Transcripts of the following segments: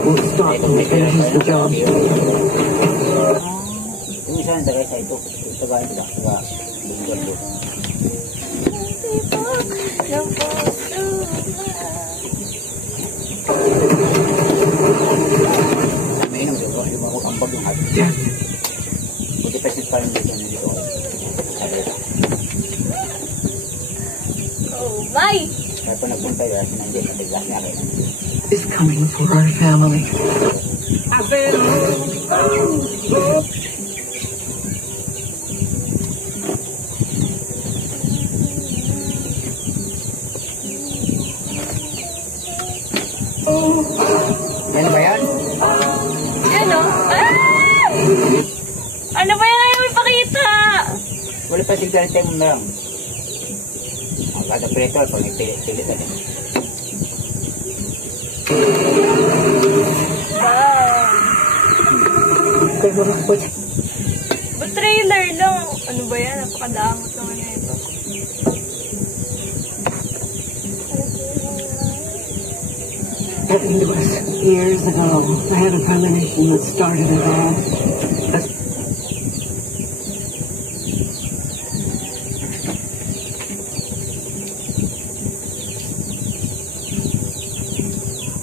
It won't stop till he finishes the job. Yung isa ang tagay sa ito. Tagay nila. Taga-bunggal. May inom dito. Yung mga ambag yung hati. Yes. Buti pesis pa rin dito. Oh, bye! Kaya pa nagpunta yun, sinandiyan sa biglas niya kayo. Is coming for our family. Yan ba yan? Yan o. Ah! Ano ba yan ayaw ipakita? Wala pa sigurite mo lang. Ang kada pretor, pag nagpilit na din. Wow. But trailer lang. Ano ba yan? Napakadamot naman na ito. It was years ago. I had a premonition that started it all.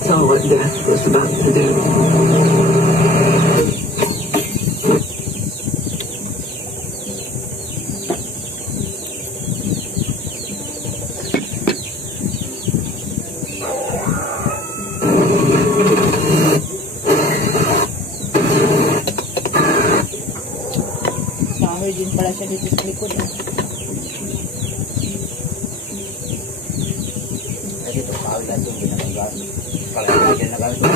Saw what death was about to do. Summer din pala siya dito sa likod. Kasi ito, pawil na ito, hindi na magagamit. Kalahit na nagamit ito.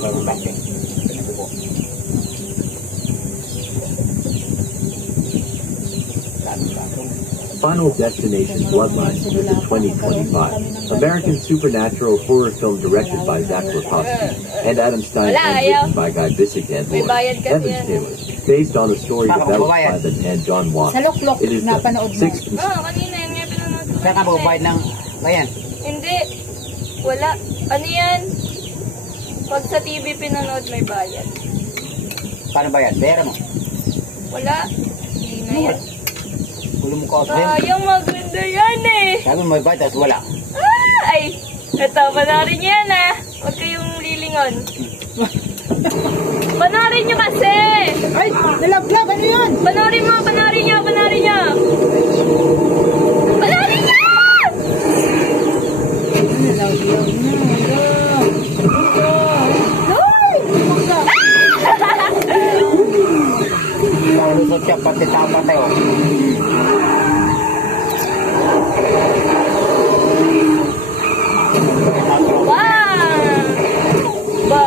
Bagong plastic. Pinagubo. Final Destination Bloodlines is a 2025 American supernatural horror film directed by Zach Rapowski and Adam Stein and written by Guy Bissek and Lawrence Evans Taylor, based on a story developed by the and John Watts. Sa Luklok, It is napanood the mo. sixth. Kanina yan nga pinanood ko. Saan ka babayad ng bayan? Hindi. Wala. Ano yan? Pag sa TV pinanood may bayad. Paano bayad? Pera mo. Wala. Hindi na yan. Gulo mo ka. Sayang maganda yan eh. Sabi mo may bayad, tapos wala. Ah, ay, ito, panarin niyo yan ah. Huwag kayong lilingon. Panarin niyo kasi. Ay, nalaglag, ano yun? Panarin mo, panarin niyo, panarin niyo. Panarin niyo! Nalaglag na. Ay! Lusot siya, pati tama tayo. Wow! Ba?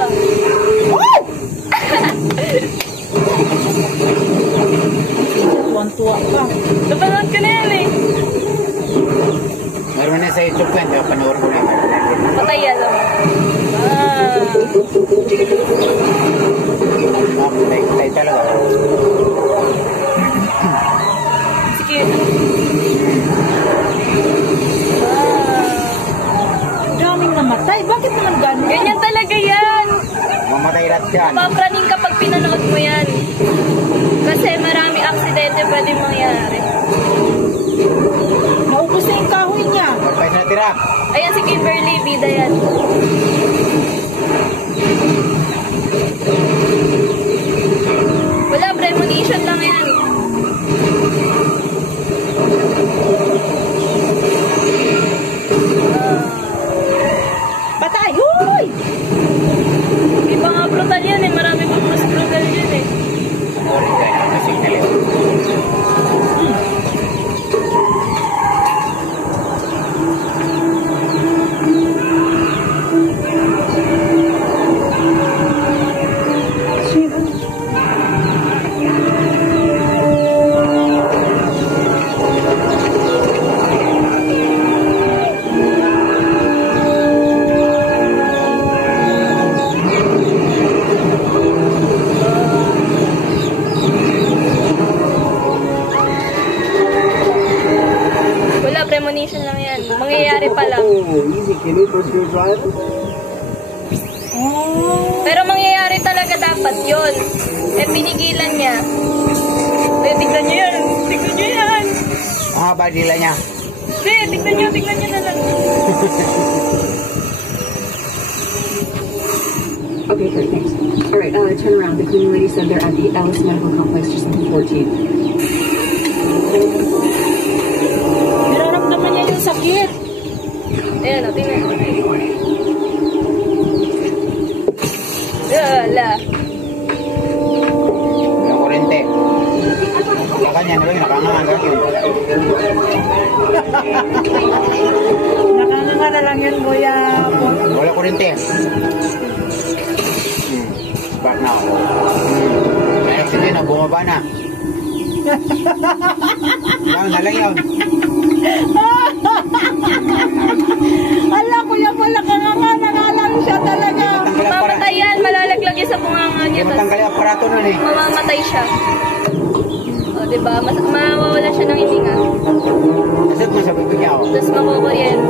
Tuwan-tuwa pa. Napanood ka na yan eh. Meron na sa YouTube ko yan, kaya panoorin ko na yun. Patay yan oh. Patay talaga. Sige. Daming namatay. Bakit naman gano'n? Ganyan talaga yan. Mamatay lahat yan. Papraning kapag pinanood mo yan. Kasi marami aksidente pwede mangyari. Naubos na yung kahoy niya. Pagpay na tira. Ayan si Kimberly, bida yan. Wala, premonition lang yan. Patay! Huy! Iba nga brutal yan eh. Marami pang mas brutal yan eh. Sorry, kaya na signal yun. easy, Kimmy, for a screwdriver. Pero mangyayari talaga dapat yun. Eh, pinigilan niya. Eh, tignan niyo yan. Tignan niyo yan. Ang haba dila niya. Hindi, tignan niyo na lang. Okay, great, thanks. All right, turn around. The cleaning lady said they're at the Ellis Medical Complex, just on 14. Nararamdaman niya yung sakit. Ayan, tingnan. Wala. Yung kurente. Baka niya na lang, nakangangan yun. Nakanganga na lang yan, Kuya. Wala kurente. Back na ako. May oxygen na, bumaba na. Yan, na lang yun. Ala, Kuya, pala kanganga. Nangalang siya talaga. Mamatay yan, malalaglag yan sa bunganga niya. Hindi matanggal yung aparato nun eh. Mamamatay siya. O, diba? Mawawala siya ng hininga. Nasip mo sa bibig niya ako. Tapos makukuryente.